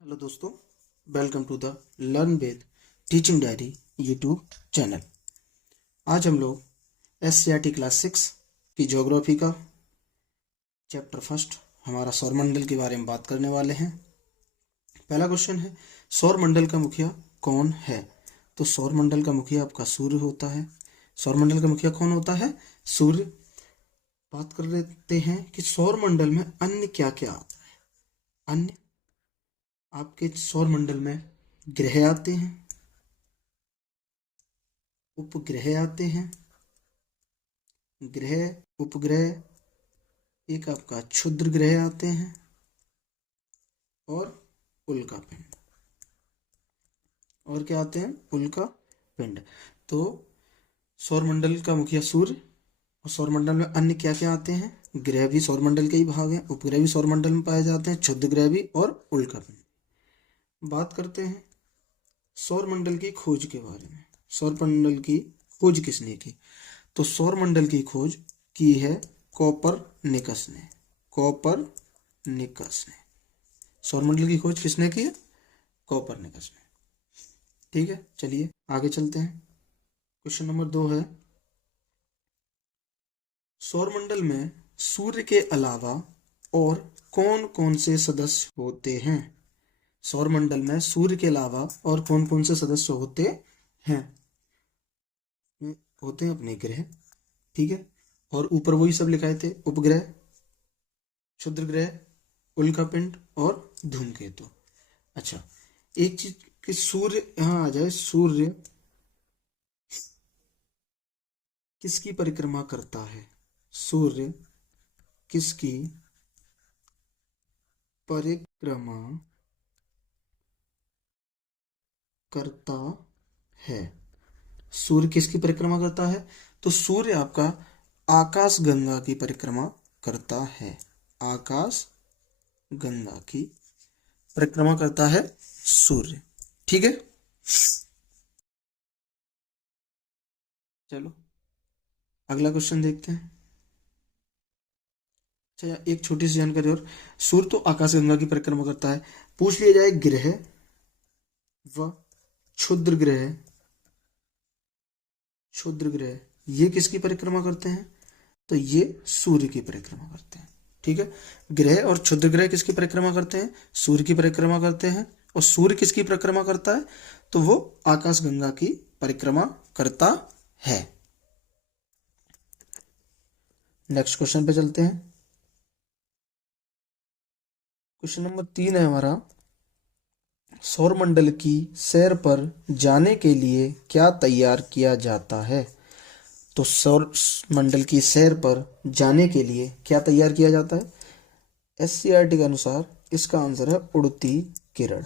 Hello दोस्तों, welcome to the learn with teaching diary YouTube channel. आज हम लोग एससीईआरटी क्लास 6 की ज्योग्राफी का चैप्टर फर्स्ट हमारा सौरमंडल के बारे में बात करने वाले हैं। पहला क्वेश्चन है, सौरमंडल का मुखिया कौन है? तो सौरमंडल का मुखिया आपका सूर्य होता है। सौरमंडल का मुखिया कौन होता है? सूर्य। बात कर लेते हैं कि सौरमंडल में अन्य क्या क्या आता है। अन्य आपके सौरमंडल में ग्रह आते हैं, उपग्रह आते हैं, ग्रह, उपग्रह, एक आपका क्षुद्र ग्रह आते हैं और उल्का पिंड। और क्या आते हैं? उल्का पिंड। तो सौरमंडल का मुखिया सूर्य, और सौरमंडल में अन्य क्या क्या आते हैं? ग्रह भी सौरमंडल के ही भाग हैं, उपग्रह भी सौरमंडल में पाए जाते हैं, क्षुद्र ग्रह भी और उल्का पिंड। बात करते हैं सौरमंडल की खोज के बारे में। सौरमंडल की खोज किसने की? तो सौरमंडल की खोज की है कोपरनिकस ने। कोपरनिकस ने सौरमंडल की खोज किसने की है? कोपरनिकस ने। ठीक है, चलिए आगे चलते हैं। क्वेश्चन नंबर 2 है, सौरमंडल में सूर्य के अलावा और कौन कौन से सदस्य होते हैं? सौरमंडल में सूर्य के अलावा और कौन कौन से सदस्य होते हैं? होते हैं अपने ग्रह, ठीक है, और ऊपर वही सब लिखाए थे, उपग्रह, क्षुद्र ग्रह, उल्कापिंड और धूमकेतु। अच्छा, एक चीज कि सूर्य यहां आ जाए, सूर्य किसकी परिक्रमा करता है? सूर्य किसकी परिक्रमा करता है? सूर्य किसकी परिक्रमा करता है? तो सूर्य आपका आकाश गंगा की परिक्रमा करता है। आकाश गंगा की परिक्रमा करता है सूर्य। ठीक है, चलो अगला क्वेश्चन देखते हैं। अच्छा, एक छोटी सी जानकारी और, सूर्य तो आकाश गंगा की परिक्रमा करता है। पूछ लिया जाए ग्रह व क्षुद्र ग्रह, क्षुद्र ग्रह ये किसकी परिक्रमा करते हैं? तो ये सूर्य की परिक्रमा करते हैं। ठीक है, ग्रह और क्षुद्र ग्रह किसकी परिक्रमा करते हैं? सूर्य की परिक्रमा करते हैं। और सूर्य किसकी परिक्रमा करता है? तो वो आकाश गंगा की परिक्रमा करता है। नेक्स्ट क्वेश्चन पे चलते हैं। क्वेश्चन नंबर 3 है हमारा, सौरमंडल की सैर पर जाने के लिए क्या तैयार किया जाता है? तो सौर मंडल की सैर पर जाने के लिए क्या तैयार किया जाता है? एससीईआरटी के अनुसार इसका आंसर है उड़ती किरण।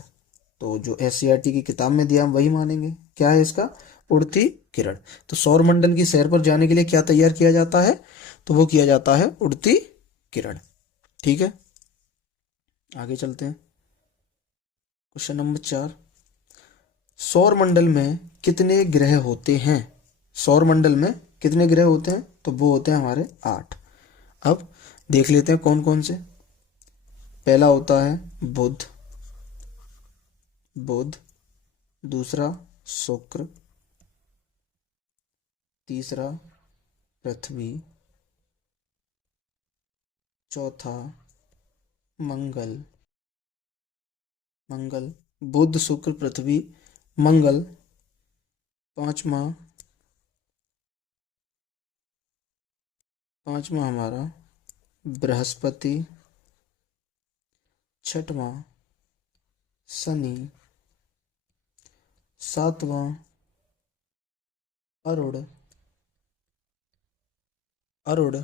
तो जो एससीईआरटी की किताब में दिया हम वही मानेंगे। क्या है इसका? उड़ती किरण। तो सौरमंडल की सैर पर जाने के लिए क्या तैयार किया जाता है? तो वो किया जाता है उड़ती किरण। ठीक है, आगे चलते हैं। क्वेश्चन नंबर 4, सौरमंडल में कितने ग्रह होते हैं? सौरमंडल में कितने ग्रह होते हैं? तो वो होते हैं हमारे 8। अब देख लेते हैं कौन कौन से। पहला होता है बुध, बुध, दूसरा शुक्र, तीसरा पृथ्वी, चौथा मंगल, मंगल, बुध शुक्र पृथ्वी मंगल, पांचवा हमारा बृहस्पति, छठवां शनि, सातवां अरुण, अरुण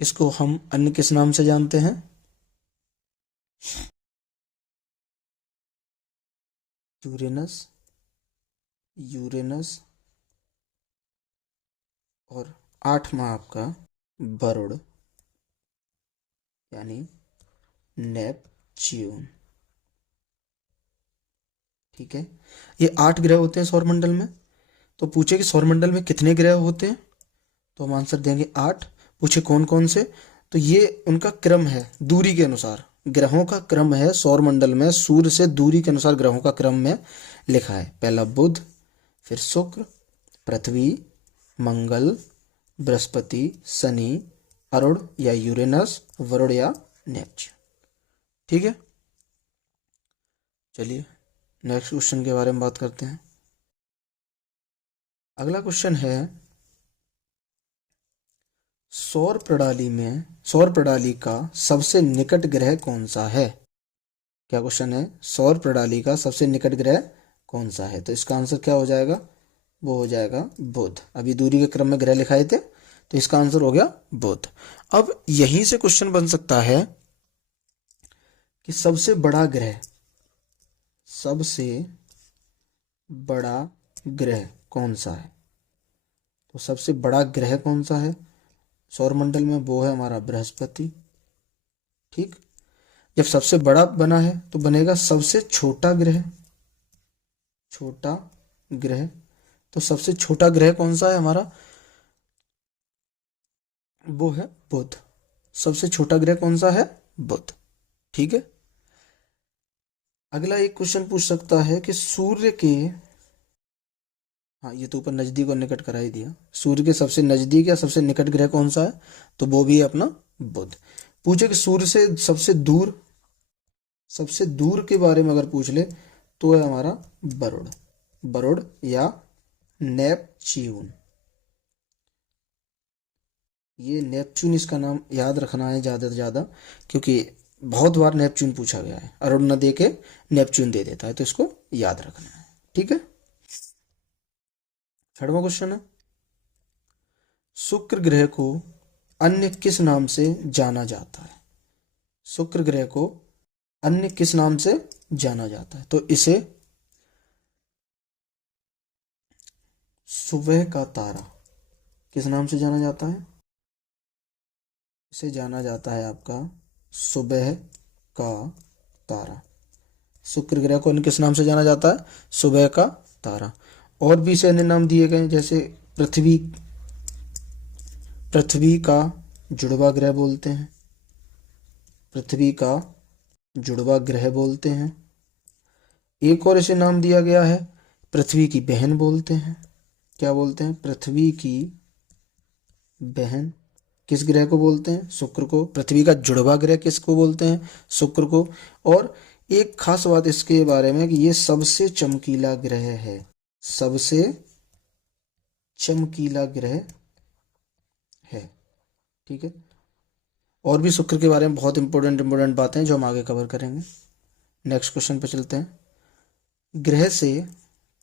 इसको हम अन्य किस नाम से जानते हैं? यूरेनस, यूरेनस, और 8वां आपका वरुण यानी नेपच्यून। ठीक है, ये 8 ग्रह होते हैं सौरमंडल में। तो पूछे कि सौरमंडल में कितने ग्रह होते हैं? तो हम आंसर देंगे 8। पूछे कौन कौन से? तो ये उनका क्रम है दूरी के अनुसार, ग्रहों का क्रम है सौर मंडल में, सूर्य से दूरी के अनुसार ग्रहों का क्रम में लिखा है। पहला बुध, फिर शुक्र, पृथ्वी, मंगल, बृहस्पति, शनि, अरुण या यूरेनस, वरुण या नेपच्यून। ठीक है, चलिए नेक्स्ट क्वेश्चन के बारे में बात करते हैं। अगला क्वेश्चन है, सौर प्रणाली का सबसे निकट ग्रह कौन सा है? क्या क्वेश्चन है? सौर प्रणाली का सबसे निकट ग्रह कौन सा है? तो इसका आंसर क्या हो जाएगा? वो हो जाएगा बुध। अभी दूरी के क्रम में ग्रह लिखाए थे, तो इसका आंसर हो गया बुध। अब यहीं से क्वेश्चन बन सकता है कि सबसे बड़ा ग्रह कौन सा है? तो सबसे बड़ा ग्रह कौन सा है सौर मंडल में? वो है हमारा बृहस्पति। ठीक, जब सबसे बड़ा बना है तो बनेगा सबसे छोटा ग्रह। तो सबसे छोटा ग्रह कौन सा है हमारा? वो है बुध। सबसे छोटा ग्रह कौन सा है? बुध। ठीक है, अगला एक क्वेश्चन पूछ सकता है कि सूर्य के, हाँ ये तो ऊपर नजदीक और निकट करा ही दिया, सूर्य के सबसे नजदीक या सबसे निकट ग्रह कौन सा है? तो वो भी है अपना बुध। पूछे कि सूर्य से सबसे दूर के बारे में अगर पूछ ले तो है हमारा वरुण या नेपच्यून। ये नेपच्यून, इसका नाम याद रखना है ज्यादा से ज्यादा, क्योंकि बहुत बार नेपच्यून पूछा गया है। अरुण न दे के नेपच्यून दे देता है, तो इसको याद रखना है। ठीक है, छठवां क्वेश्चन है, शुक्र ग्रह को अन्य किस नाम से जाना जाता है? शुक्र ग्रह को अन्य किस नाम से जाना जाता है? तो इसे सुबह का तारा किस नाम से जाना जाता है? इसे जाना जाता है आपका सुबह का तारा। शुक्र ग्रह को अन्य किस नाम से जाना जाता है? सुबह का तारा। और भी इसे अन्य नाम दिए गए, जैसे पृथ्वी का जुड़वा ग्रह बोलते हैं। पृथ्वी का जुड़वा ग्रह बोलते हैं। एक और इसे नाम दिया गया है, पृथ्वी की बहन बोलते हैं। क्या बोलते हैं? पृथ्वी की बहन। किस ग्रह को बोलते हैं? शुक्र को। पृथ्वी का जुड़वा ग्रह किसको बोलते हैं? शुक्र को। और एक खास बात इसके बारे में कि ये सबसे चमकीला ग्रह है। सबसे चमकीला ग्रह है। ठीक है, और भी शुक्र के बारे में बहुत इंपॉर्टेंट बातें जो हम आगे कवर करेंगे। नेक्स्ट क्वेश्चन पे चलते हैं, ग्रह से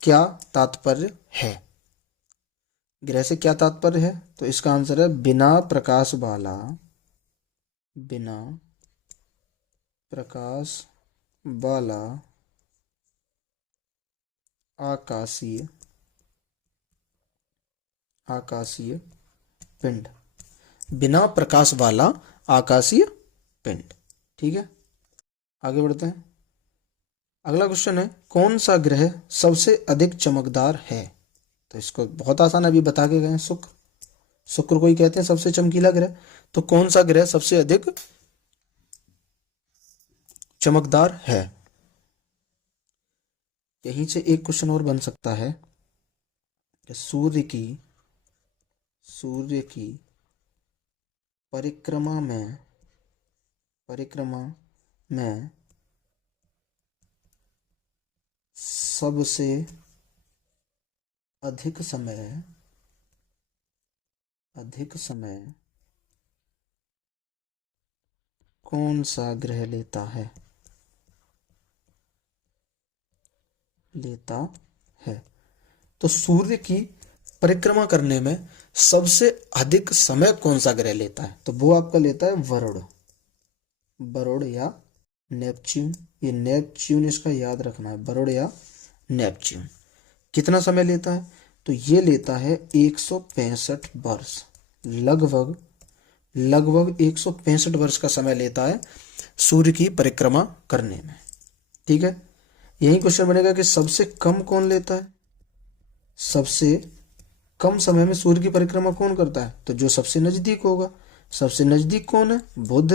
क्या तात्पर्य है? ग्रह से क्या तात्पर्य है? तो इसका आंसर है बिना प्रकाश वाला आकाशीय पिंड। बिना प्रकाश वाला आकाशीय पिंड। ठीक है, आगे बढ़ते हैं। अगला क्वेश्चन है, कौन सा ग्रह सबसे अधिक चमकदार है? तो इसको बहुत आसान अभी बता के गए, शुक्र को ही कहते हैं सबसे चमकीला ग्रह। तो कौन सा ग्रह सबसे अधिक चमकदार है? यहीं से एक क्वेश्चन और बन सकता है कि सूर्य की परिक्रमा में सबसे अधिक समय कौन सा ग्रह लेता है? तो सूर्य की परिक्रमा करने में सबसे अधिक समय कौन सा ग्रह लेता है? तो वो आपका लेता है वरुण या नेपच्यून। ये नेपच्यून, इसका याद रखना है, वरुण या नेपच्यून। कितना समय लेता है? तो ये लेता है 165 वर्ष, लगभग 165 वर्ष का समय लेता है सूर्य की परिक्रमा करने में। ठीक है, यही क्वेश्चन बनेगा कि सबसे कम कौन लेता है? सबसे कम समय में सूर्य की परिक्रमा कौन करता है? तो जो सबसे नजदीक होगा। सबसे नजदीक कौन है? बुध।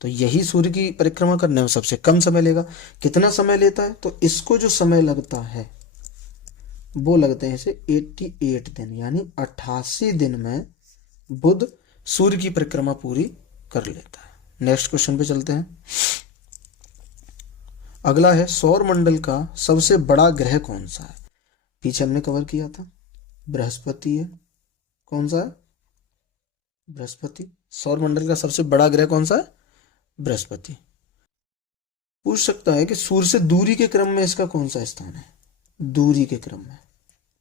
तो यही सूर्य की परिक्रमा करने में सबसे कम समय लेगा। कितना समय लेता है, तो इसको जो समय लगता है वो लगते हैं इसे 88 दिन, यानी 88 दिन में बुध सूर्य की परिक्रमा पूरी कर लेता है। नेक्स्ट क्वेश्चन पे चलते हैं। अगला है सौर मंडल का सबसे बड़ा ग्रह कौन सा है। पीछे हमने कवर किया था, बृहस्पति है। कौन सा है, बृहस्पति। सौर मंडल का सबसे बड़ा ग्रह कौन सा है, बृहस्पति। पूछ सकता है कि सूर्य से दूरी के क्रम में इसका कौन सा स्थान है, दूरी के क्रम में।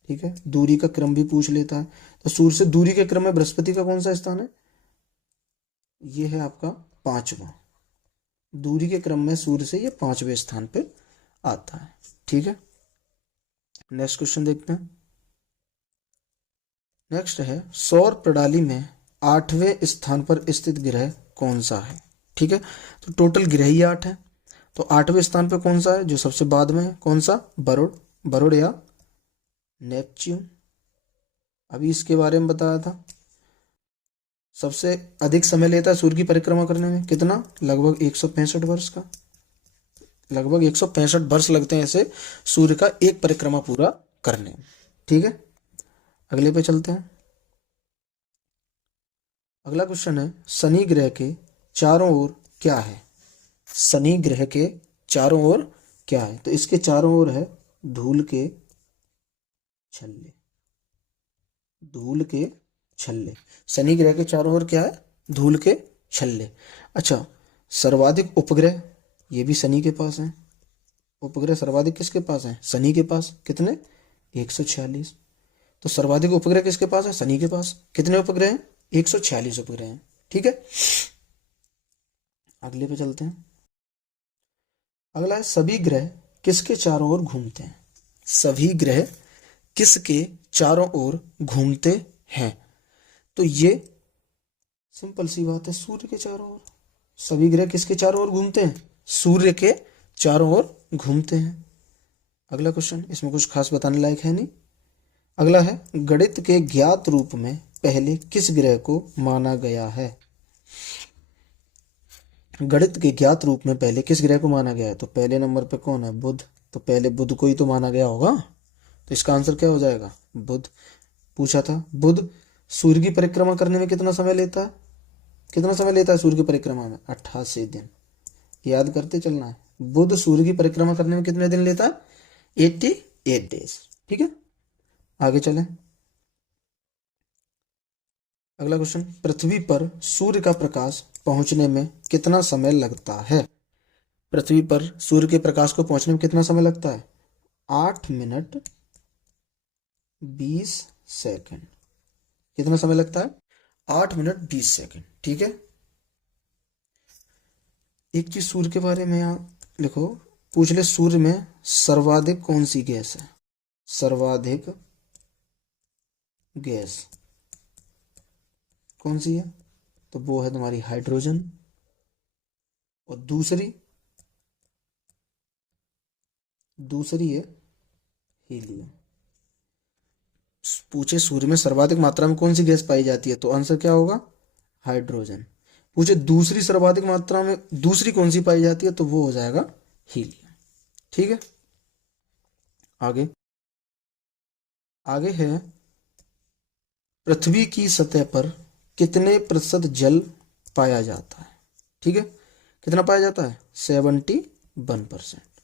ठीक है, दूरी का क्रम भी पूछ लेता है। तो सूर्य से दूरी के क्रम में बृहस्पति का कौन सा स्थान है, ये है आपका 5वां। दूरी के क्रम में सूर्य से ये 5वें स्थान पे आता है। ठीक है, नेक्स्ट क्वेश्चन देखते हैं। नेक्स्ट है सौर प्रणाली में 8वें स्थान पर स्थित ग्रह कौन सा है। ठीक है, तो टोटल ग्रह ही 8 है, तो 8वें स्थान पे कौन सा है, जो सबसे बाद में है, कौन सा, बरुड़ या नेपच्यून। अभी इसके बारे में बताया था। सबसे अधिक समय लेता है सूर्य की परिक्रमा करने में, कितना, लगभग 165 वर्ष का। लगभग 165 वर्ष लगते हैं ऐसे सूर्य का एक परिक्रमा पूरा करने में। ठीक है, अगले पे चलते हैं। अगला क्वेश्चन है शनि ग्रह के चारों ओर क्या है। शनि ग्रह के चारों ओर क्या है, तो इसके चारों ओर है धूल के छल्ले। धूल के छल्ले। शनि ग्रह के चारों ओर क्या है, धूल के छल्ले। अच्छा, सर्वाधिक उपग्रह ये भी शनि के पास है। उपग्रह सर्वाधिक किसके पास है, शनि के पास। कितने, 146। तो सर्वाधिक उपग्रह किसके पास है, शनि के पास। कितने उपग्रह हैं, 146 उपग्रह हैं। ठीक है, अगले पे चलते हैं। अगला है सभी ग्रह किसके चारों ओर घूमते हैं। सभी ग्रह किसके चारों ओर घूमते हैं, तो ये सिंपल सी बात है, सूर्य के चारों ओर। सभी ग्रह किसके चारों ओर घूमते हैं, सूर्य के चारों ओर घूमते हैं। अगला क्वेश्चन, इसमें कुछ खास बताने लायक है नहीं। अगला है गणित के ज्ञात रूप में पहले किस ग्रह को माना गया है। गणित के ज्ञात रूप में पहले किस ग्रह को माना गया है, तो पहले नंबर पे कौन है, बुध। तो पहले बुध को ही तो माना गया होगा, तो इसका आंसर क्या हो जाएगा, बुध। पूछा था बुध सूर्य की परिक्रमा करने में कितना समय लेता है, कितना समय लेता है सूर्य की परिक्रमा में, 88 दिन। याद करते चलना है, बुध सूर्य की परिक्रमा करने में कितने दिन लेता है, 88 डेज। ठीक है, आगे चलें। अगला क्वेश्चन, पृथ्वी पर सूर्य का प्रकाश पहुंचने में कितना समय लगता है। पृथ्वी पर सूर्य के प्रकाश को पहुंचने में कितना समय लगता है, 8 मिनट 20 सेकंड। कितना समय लगता है, 8 मिनट 20 सेकंड। ठीक है, एक चीज सूर्य के बारे में यहाँ लिखो, पूछ ले सूर्य में सर्वाधिक कौन सी गैस है। सर्वाधिक गैस कौन सी है, तो वो है तुम्हारी हाइड्रोजन। और दूसरी है हीलियम। पूछे सूर्य में सर्वाधिक मात्रा में कौन सी गैस पाई जाती है, तो आंसर क्या होगा, हाइड्रोजन। पूछे दूसरी सर्वाधिक मात्रा में दूसरी कौन सी पाई जाती है, तो वो हो जाएगा हीलियम। ठीक है, आगे आगे है पृथ्वी की सतह पर कितने प्रतिशत जल पाया जाता है। ठीक है, कितना पाया जाता है, 71%।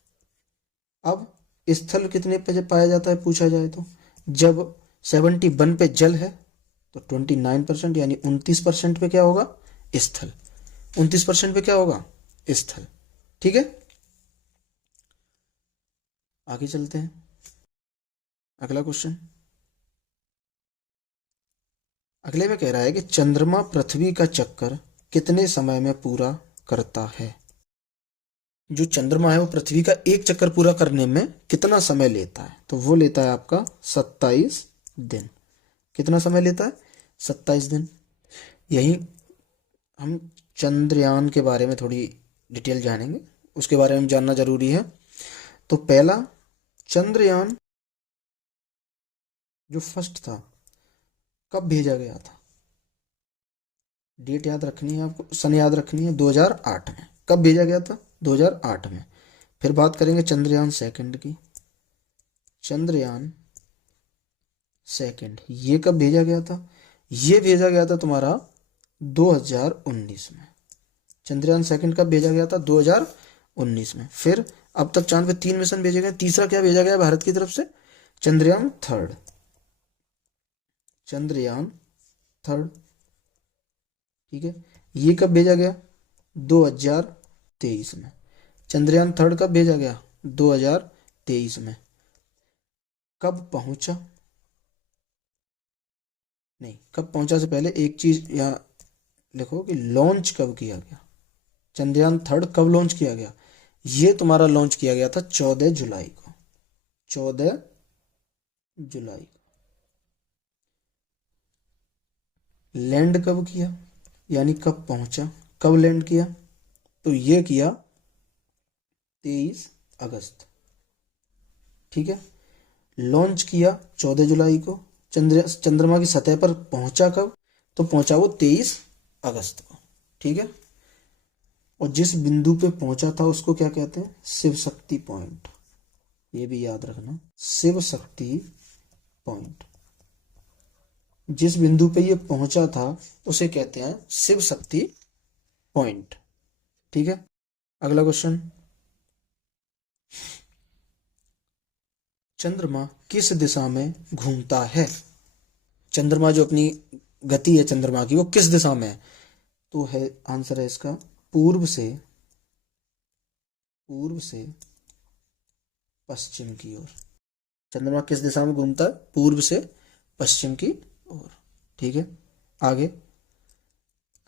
अब स्थल कितने पे पाया जाता है पूछा जाए तो, जब 71 पे जल है तो 29%, यानी 29% पे क्या होगा, स्थल। 29% पे क्या होगा, स्थल। ठीक है, आगे चलते हैं। अगला क्वेश्चन, अगले में कह रहा है कि चंद्रमा पृथ्वी का चक्कर कितने समय में पूरा करता है। जो चंद्रमा है वो पृथ्वी का एक चक्कर पूरा करने में कितना समय लेता है, तो वो लेता है आपका 27 दिन। कितना समय लेता है, 27 दिन। यही हम चंद्रयान के बारे में थोड़ी डिटेल जानेंगे, उसके बारे में जानना जरूरी है। तो पहला चंद्रयान जो फर्स्ट था कब भेजा गया था, डेट याद रखनी है आपको, सन याद रखनी है, 2008 में। कब भेजा गया था? 2008 में। फिर बात करेंगे चंद्रयान सेकंड की। चंद्रयान सेकंड ये कब भेजा गया था? ये भेजा गया था तुम्हारा 2019 में। चंद्रयान सेकंड कब भेजा गया था? 2019 में। फिर अब तक चांद पे 3 मिशन भेजे गए, तीसरा क्या भेजा गया भारत की तरफ से? चंद्रयान थर्ड। चंद्रयान थर्ड, ठीक है। ये कब भेजा गया? 2023 में। चंद्रयान थर्ड कब भेजा गया? 2023 में। कब पहुंचा? नहीं, कब पहुंचा से पहले एक चीज यहाँ लिखो कि लॉन्च कब किया गया। चंद्रयान थर्ड कब लॉन्च किया गया? ये तुम्हारा लॉन्च किया गया था 14 जुलाई को। 14 जुलाई को। लैंड कब किया, यानी कब पहुंचा, कब लैंड किया? तो ये किया 23 अगस्त, ठीक है। लॉन्च किया 14 जुलाई को। चंद्रमा की सतह पर पहुंचा कब? तो पहुंचा वो 23 अगस्त को, ठीक है। और जिस बिंदु पे पहुंचा था उसको क्या कहते हैं? शिव शक्ति पॉइंट। ये भी याद रखना, शिव शक्ति पॉइंट। जिस बिंदु पे ये पहुंचा था उसे कहते हैं शिव शक्ति पॉइंट, ठीक है। अगला क्वेश्चन, चंद्रमा किस दिशा में घूमता है? चंद्रमा जो अपनी गति है चंद्रमा की, वो किस दिशा में है? तो है आंसर है इसका पूर्व से पश्चिम की ओर। चंद्रमा किस दिशा में घूमता है? पूर्व से पश्चिम की ओर, ठीक है। आगे,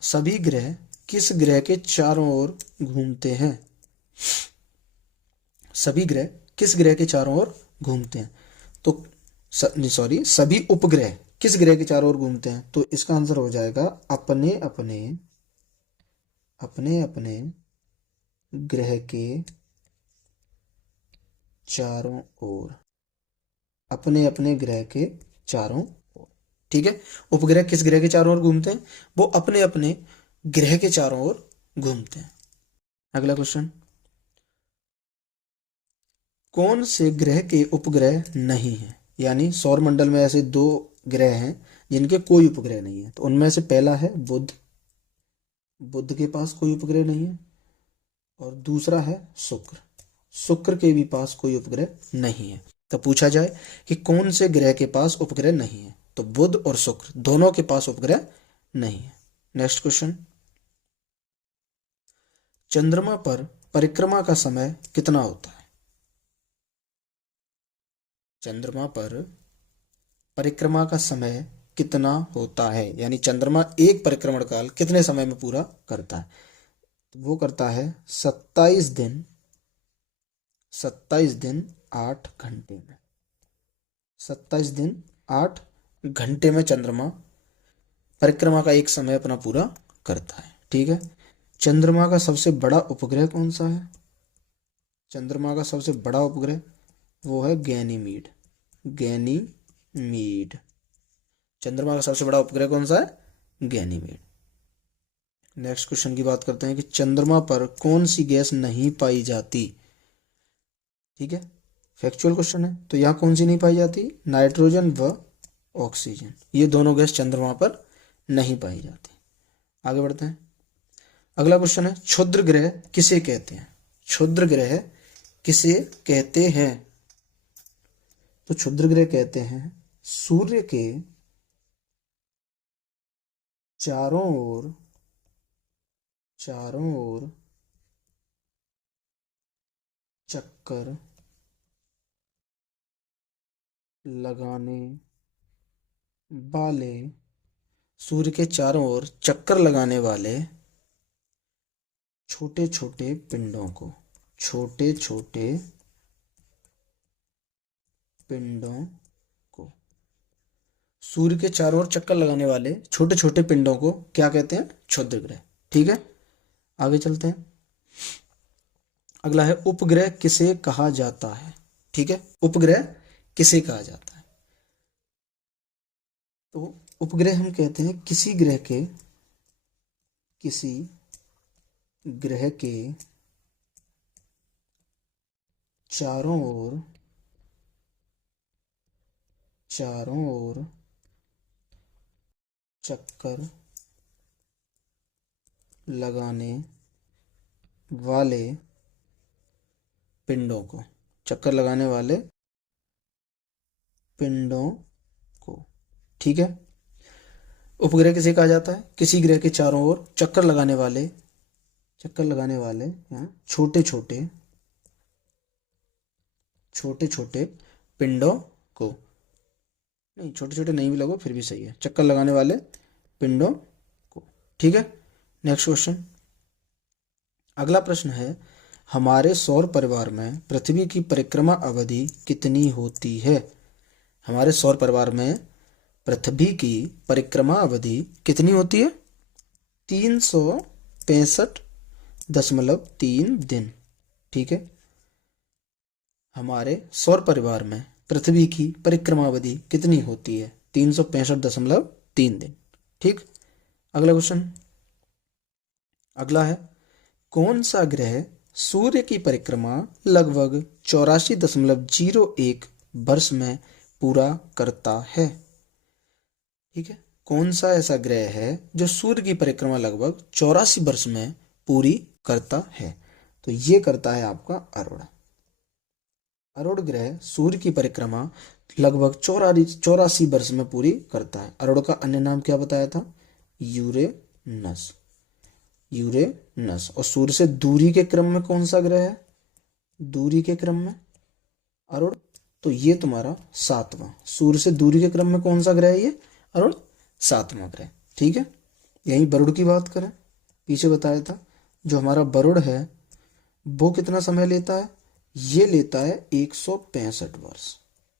सभी ग्रह किस ग्रह के चारों ओर घूमते हैं? सभी ग्रह किस ग्रह के चारों ओर घूमते हैं? तो सभी उपग्रह किस ग्रह के चारों ओर घूमते हैं? तो इसका आंसर हो जाएगा अपने अपने ग्रह के चारों ओर। अपने अपने ग्रह के चारों ओर, ठीक है। उपग्रह किस ग्रह के चारों ओर घूमते हैं? वो अपने अपने ग्रह के चारों ओर घूमते हैं। अगला क्वेश्चन, कौन से ग्रह के उपग्रह नहीं है? यानी सौर मंडल में ऐसे 2 ग्रह हैं जिनके कोई उपग्रह नहीं है। तो उनमें से पहला है बुध। बुध के पास कोई उपग्रह नहीं है। और दूसरा है शुक्र। शुक्र के भी पास कोई उपग्रह नहीं है। तो पूछा जाए कि कौन से ग्रह के पास उपग्रह नहीं है, तो बुध और शुक्र दोनों के पास उपग्रह नहीं है। नेक्स्ट क्वेश्चन, चंद्रमा पर परिक्रमा का समय कितना होता है? चंद्रमा पर परिक्रमा का समय कितना होता है? यानी चंद्रमा एक परिक्रमण काल कितने समय में पूरा करता है? तो वो करता है 27 दिन 8 घंटे में। 27 दिन 8 घंटे में चंद्रमा परिक्रमा का एक समय अपना पूरा करता है, ठीक है। चंद्रमा का सबसे बड़ा उपग्रह कौन सा है? चंद्रमा का सबसे बड़ा उपग्रह वो है गैनीमीड। गैनीमीड। चंद्रमा का सबसे बड़ा उपग्रह कौन सा है? गैनीमीड। नेक्स्ट क्वेश्चन की बात करते हैं कि चंद्रमा पर कौन सी गैस नहीं पाई जाती? ठीक है, फैक्चुअल क्वेश्चन है। तो यहाँ कौन सी नहीं पाई जाती? नाइट्रोजन व ऑक्सीजन, ये दोनों गैस चंद्रमा पर नहीं पाई जाती। आगे बढ़ते हैं। अगला क्वेश्चन है, क्षुद्र ग्रह किसे कहते हैं? क्षुद्र ग्रह किसे कहते हैं? तो क्षुद्र ग्रह कहते हैं सूर्य के चारों ओर चक्कर लगाने वाले, सूर्य के चारों ओर चक्कर लगाने वाले छोटे छोटे पिंडों को, सूर्य के चारों ओर चक्कर लगाने वाले छोटे छोटे पिंडों को क्या कहते हैं? क्षुद्र ग्रह, ठीक है। आगे चलते हैं। अगला है, उपग्रह किसे कहा जाता है? ठीक है, उपग्रह किसे कहा जाता है? तो उपग्रह हम कहते हैं किसी ग्रह के किसी ग्रह के चारों ओर चक्कर लगाने वाले पिंडों को, चक्कर लगाने वाले पिंडों को, ठीक है। उपग्रह किसे कहा जाता है? किसी ग्रह के चारों ओर चक्कर लगाने वाले छोटे छोटे पिंडों को, नहीं छोटे छोटे नहीं भी लगो फिर भी सही है, चक्कर लगाने वाले पिंडों को, ठीक है। नेक्स्ट क्वेश्चन, अगला प्रश्न है, हमारे सौर परिवार में पृथ्वी की परिक्रमा अवधि कितनी होती है? हमारे सौर परिवार में पृथ्वी की परिक्रमा अवधि कितनी होती है? 365.3 दिन, ठीक है। हमारे सौर परिवार में पृथ्वी की परिक्रमा अवधि कितनी होती है? 365.3 दिन, ठीक। अगला क्वेश्चन, अगला है, कौन सा ग्रह सूर्य की परिक्रमा लगभग 84.01 वर्ष में पूरा करता है? ठीक है, कौन सा ऐसा ग्रह है जो सूर्य की परिक्रमा लगभग 84 वर्ष में पूरी करता है? तो ये करता है आपका अरुण। अरुण ग्रह सूर्य की परिक्रमा लगभग 84 वर्ष में पूरी करता है। अरुण का अन्य नाम क्या बताया था? यूरेनस। और सूर्य से दूरी के क्रम में कौन सा ग्रह है? दूरी के क्रम में अरुण, तो ये तुम्हारा 7वां। सूर्य से दूरी के क्रम में कौन सा ग्रह है ये? अरुण 7वां ग्रह, ठीक है। यही वरुण की बात करें, पीछे बताया था जो हमारा वरुण है वो कितना समय लेता है? ये लेता है 165 वर्ष।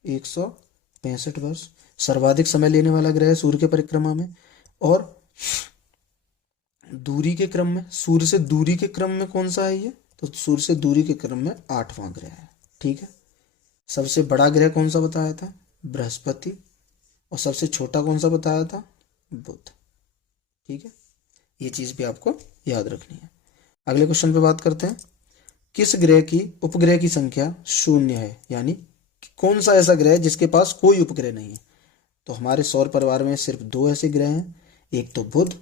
165 वर्ष सर्वाधिक समय लेने वाला ग्रह है सूर्य के परिक्रमा में। और दूरी के क्रम में, सूर्य से दूरी के क्रम में कौन सा है ये? तो सूर्य से दूरी के क्रम में 8वां ग्रह है, ठीक है। सबसे बड़ा ग्रह कौन सा बताया था? बृहस्पति। और सबसे छोटा कौन सा बताया था? बुध, ठीक है। ये चीज भी आपको याद रखनी है। अगले क्वेश्चन पे बात करते हैं, किस ग्रह की उपग्रह की संख्या 0 है? यानी कौन सा ऐसा ग्रह है जिसके पास कोई उपग्रह नहीं है? तो हमारे सौर परिवार में सिर्फ 2 ऐसे ग्रह हैं, एक तो बुध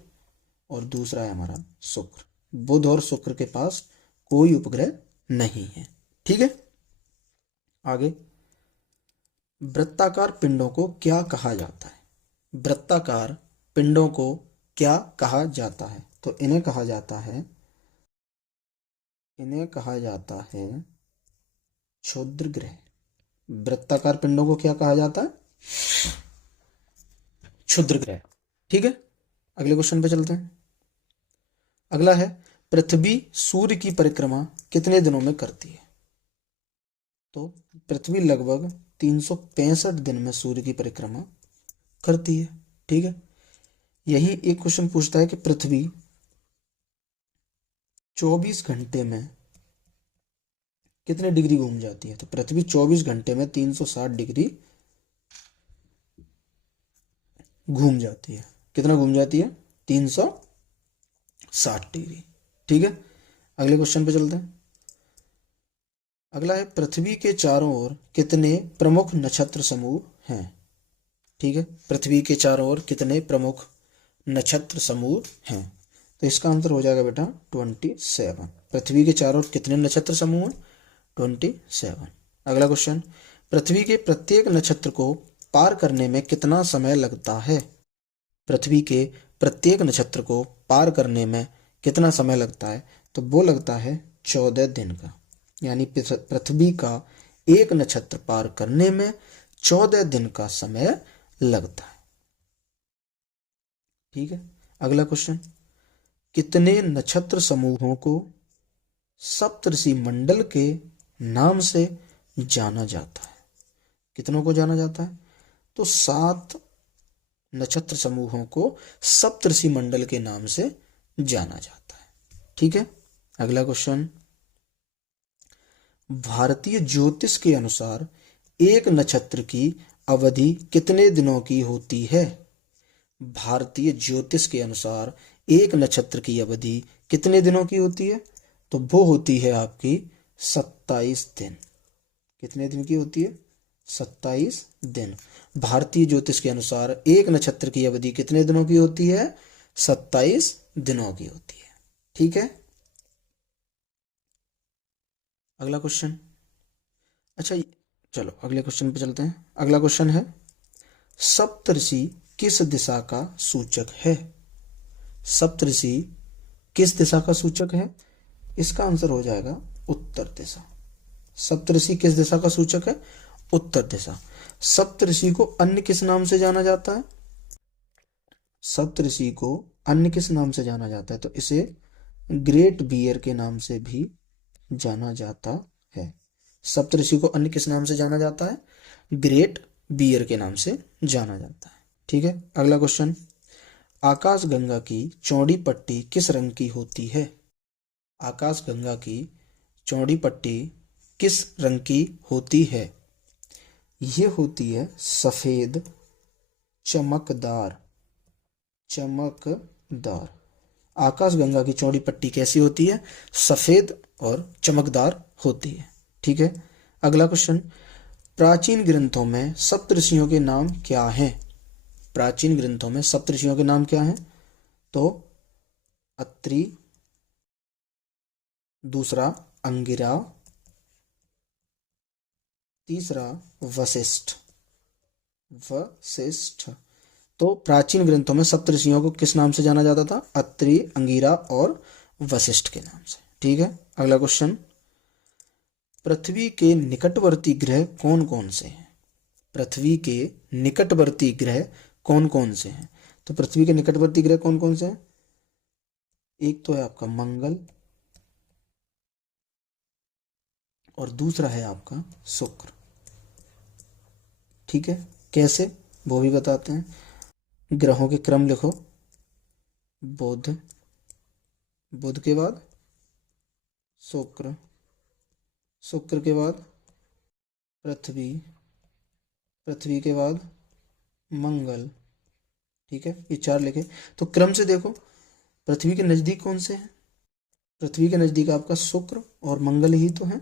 और दूसरा है हमारा शुक्र। बुध और शुक्र के पास कोई उपग्रह नहीं है, ठीक है। आगे, वृत्ताकार पिंडों को क्या कहा जाता है? वृत्ताकार पिंडों को क्या कहा जाता है? तो इन्हें कहा जाता है क्षुद्र ग्रह। वृत्ताकार पिंडों को क्या कहा जाता है? क्षुद्र ग्रह, ठीक है। अगले क्वेश्चन पे चलते हैं। अगला है, पृथ्वी सूर्य की परिक्रमा कितने दिनों में करती है? तो पृथ्वी लगभग 365 दिन में सूर्य की परिक्रमा करती है, ठीक है। यही एक क्वेश्चन पूछता है कि पृथ्वी 24 घंटे में कितने डिग्री घूम जाती है? तो पृथ्वी 24 घंटे में 360 डिग्री घूम जाती है। कितना घूम जाती है? 360 डिग्री, ठीक है। अगले क्वेश्चन पे चलते हैं। अगला है, पृथ्वी के चारों ओर कितने प्रमुख नक्षत्र समूह हैं? ठीक है, पृथ्वी के चारों ओर कितने प्रमुख नक्षत्र समूह हैं? तो इसका आंसर हो जाएगा बेटा 27। पृथ्वी के चारों ओर कितने नक्षत्र समूह हैं? 27। अगला क्वेश्चन, पृथ्वी के प्रत्येक नक्षत्र को पार करने में कितना समय लगता है? पृथ्वी के प्रत्येक नक्षत्र को पार करने में कितना समय लगता है? तो वो लगता है 14 दिन का। यानी पृथ्वी का एक नक्षत्र पार करने में 14 दिन का समय लगता है, ठीक है। अगला क्वेश्चन, कितने नक्षत्र समूहों को सप्तऋषि मंडल के नाम से जाना जाता है? कितनों को जाना जाता है? तो 7 नक्षत्र समूहों को सप्तऋषि मंडल के नाम से जाना जाता है, ठीक है। अगला क्वेश्चन, भारतीय ज्योतिष के अनुसार एक नक्षत्र की अवधि कितने दिनों की होती है? भारतीय ज्योतिष के अनुसार एक नक्षत्र की अवधि कितने दिनों की होती है? तो वो होती है आपकी 27 दिन। कितने दिन की होती है? 27 दिन। भारतीय ज्योतिष के अनुसार एक नक्षत्र की अवधि कितने दिनों की होती है? 27 दिनों की होती है। ठीक है, अगला क्वेश्चन। अच्छा, चलो अगले क्वेश्चन पे चलते हैं। अगला क्वेश्चन है, सप्तऋषि किस दिशा का सूचक है? सप्तऋषि किस दिशा का सूचक है? इसका आंसर हो जाएगा उत्तर दिशा। सप्तऋषि किस दिशा का सूचक है? उत्तर दिशा। सप्तऋषि को अन्य किस नाम से जाना जाता है? सप्तऋषि को अन्य किस नाम से जाना जाता है? तो इसे ग्रेट बियर के नाम से भी जाना जाता है। सप्तऋषि को अन्य किस नाम से जाना जाता है? ग्रेट बियर के नाम से जाना जाता है। ठीक है, अगला क्वेश्चन, आकाशगंगा की चौड़ी पट्टी किस रंग की होती है? आकाशगंगा की चौड़ी पट्टी किस रंग की होती है? ये होती है सफेद, चमकदार। चमकदार। आकाशगंगा की चौड़ी पट्टी कैसी होती है? सफेद और चमकदार होती है। ठीक है, अगला क्वेश्चन, प्राचीन ग्रंथों में सप्तऋषियों के नाम क्या हैं? प्राचीन ग्रंथों में सप्तऋषियों के नाम क्या हैं? तो अत्रि, दूसरा अंगिरा, तीसरा वशिष्ठ। वशिष्ठ। तो प्राचीन ग्रंथों में सप्तऋषियों को किस नाम से जाना जाता था? अत्रि, अंगिरा और वशिष्ठ के नाम से। ठीक है, अगला क्वेश्चन, पृथ्वी के निकटवर्ती ग्रह कौन कौन से हैं? पृथ्वी के निकटवर्ती ग्रह कौन कौन से हैं? तो पृथ्वी के निकटवर्ती ग्रह कौन कौन से हैं? एक तो है आपका मंगल और दूसरा है आपका शुक्र। ठीक है, कैसे वो भी बताते हैं। ग्रहों के क्रम लिखो। बुध, बुध के बाद शुक्र, शुक्र के बाद पृथ्वी, पृथ्वी के बाद मंगल। ठीक है, ये चार लिखे। तो क्रम से देखो, पृथ्वी के नजदीक कौन से हैं? पृथ्वी के नजदीक आपका शुक्र और मंगल ही तो हैं।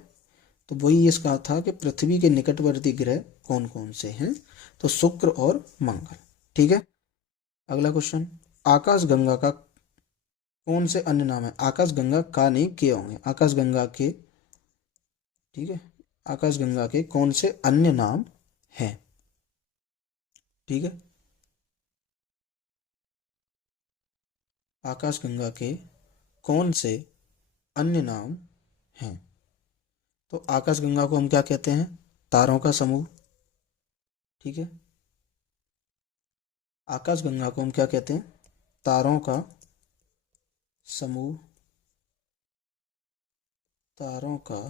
तो वही इसका था कि पृथ्वी के निकटवर्ती ग्रह कौन कौन से हैं? तो शुक्र और मंगल। ठीक है, अगला क्वेश्चन, आकाशगंगा का कौन से अन्य नाम है? आकाशगंगा का नहीं के होंगे, आकाशगंगा के। ठीक है, आकाशगंगा के कौन से अन्य नाम हैं? ठीक है, आकाशगंगा के कौन से अन्य नाम हैं? तो आकाशगंगा को हम क्या कहते हैं? तारों का समूह। ठीक है, आकाशगंगा को हम क्या कहते हैं? तारों का समूह। तारों का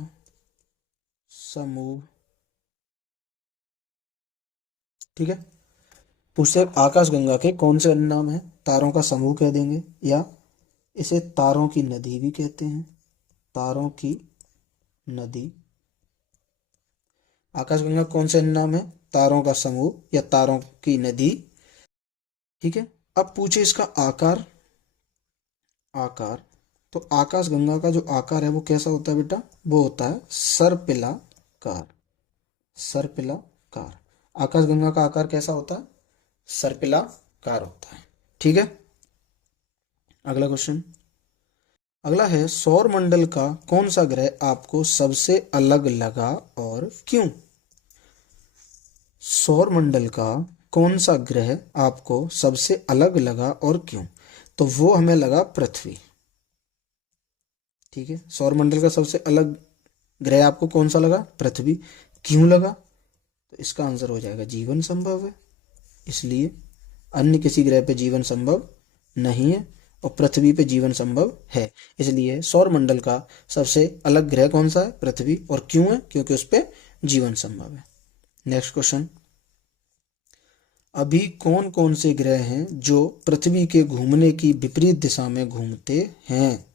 समूह। ठीक है, पूछते आकाशगंगा के कौन से अन्य नाम हैं? तारों का समूह कह देंगे, या इसे तारों की नदी भी कहते हैं। तारों की नदी। आकाशगंगा कौन से अन्य नाम है? तारों का समूह या तारों की नदी। ठीक है, अब पूछे इसका आकार। आकार, तो आकाशगंगा का जो आकार है वो कैसा होता है बेटा? वो होता है सर्पिलाकार। सर्पिलाकार। आकाशगंगा का आकार कैसा होता है? सर्पिलाकार होता है। ठीक है, अगला क्वेश्चन। अगला है, सौर मंडल का कौन सा ग्रह आपको सबसे अलग लगा और क्यों? सौर मंडल का कौन सा ग्रह आपको सबसे अलग लगा और क्यों? तो वो हमें लगा पृथ्वी। ठीक है, सौर मंडल का सबसे अलग ग्रह आपको कौन सा लगा? पृथ्वी। क्यों लगा? तो इसका आंसर हो जाएगा जीवन संभव है, इसलिए। अन्य किसी ग्रह पे जीवन संभव नहीं है और पृथ्वी पे जीवन संभव है, इसलिए सौर मंडल का सबसे अलग ग्रह कौन सा है? पृथ्वी। और क्यों है? क्योंकि उस पे जीवन संभव है। नेक्स्ट क्वेश्चन, अभी कौन कौन से ग्रह हैं जो पृथ्वी के घूमने की विपरीत दिशा में घूमते हैं?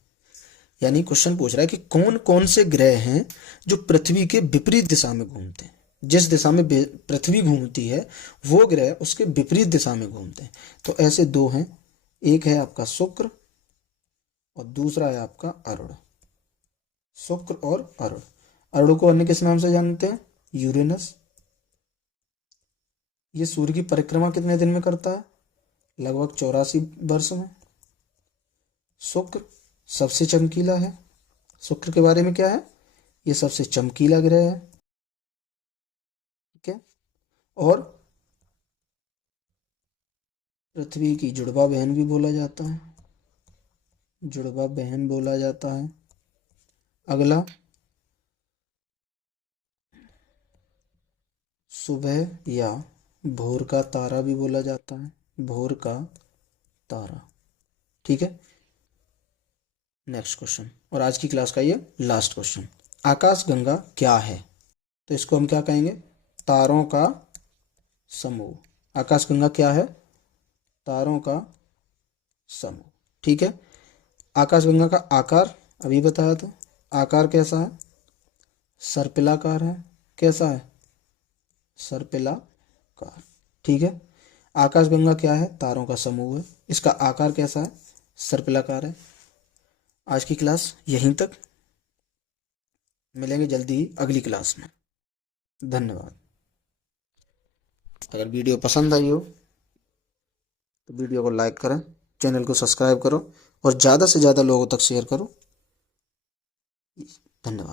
यानी क्वेश्चन पूछ रहा है कि कौन कौन से ग्रह हैं जो पृथ्वी के विपरीत दिशा में घूमते हैं। जिस दिशा में पृथ्वी घूमती है वो ग्रह उसके विपरीत दिशा में घूमते हैं। तो ऐसे दो हैं, एक है आपका शुक्र और दूसरा है आपका अरुण। शुक्र और अरुण। अरुण को अन्य किस नाम से जानते हैं? यूरेनस। ये सूर्य की परिक्रमा कितने दिन में करता है? लगभग 84 वर्ष में। शुक्र सबसे चमकीला है। शुक्र के बारे में क्या है? ये सबसे चमकीला ग्रह है। ठीक है। और पृथ्वी की जुड़वा बहन भी बोला जाता है। जुड़वा बहन बोला जाता है। अगला, सुबह या भोर का तारा भी बोला जाता है। भोर का तारा। ठीक है। नेक्स्ट क्वेश्चन, और आज की क्लास का ये लास्ट क्वेश्चन। आकाशगंगा क्या है? तो इसको हम क्या कहेंगे? तारों का समूह। आकाशगंगा क्या है? तारों का समूह। ठीक है। आकाशगंगा का आकार अभी बताया था। आकार कैसा है? सर्पिलाकार है। कैसा है? सर्पिलाकार। ठीक है। आकाशगंगा क्या है? तारों का समूह है। इसका आकार कैसा है? सर्पिलाकार है। आज की क्लास यहीं तक। मिलेंगे जल्दी ही अगली क्लास में। धन्यवाद। अगर वीडियो पसंद आई हो तो वीडियो को लाइक करें, चैनल को सब्सक्राइब करो और ज़्यादा से ज़्यादा लोगों तक शेयर करो। धन्यवाद।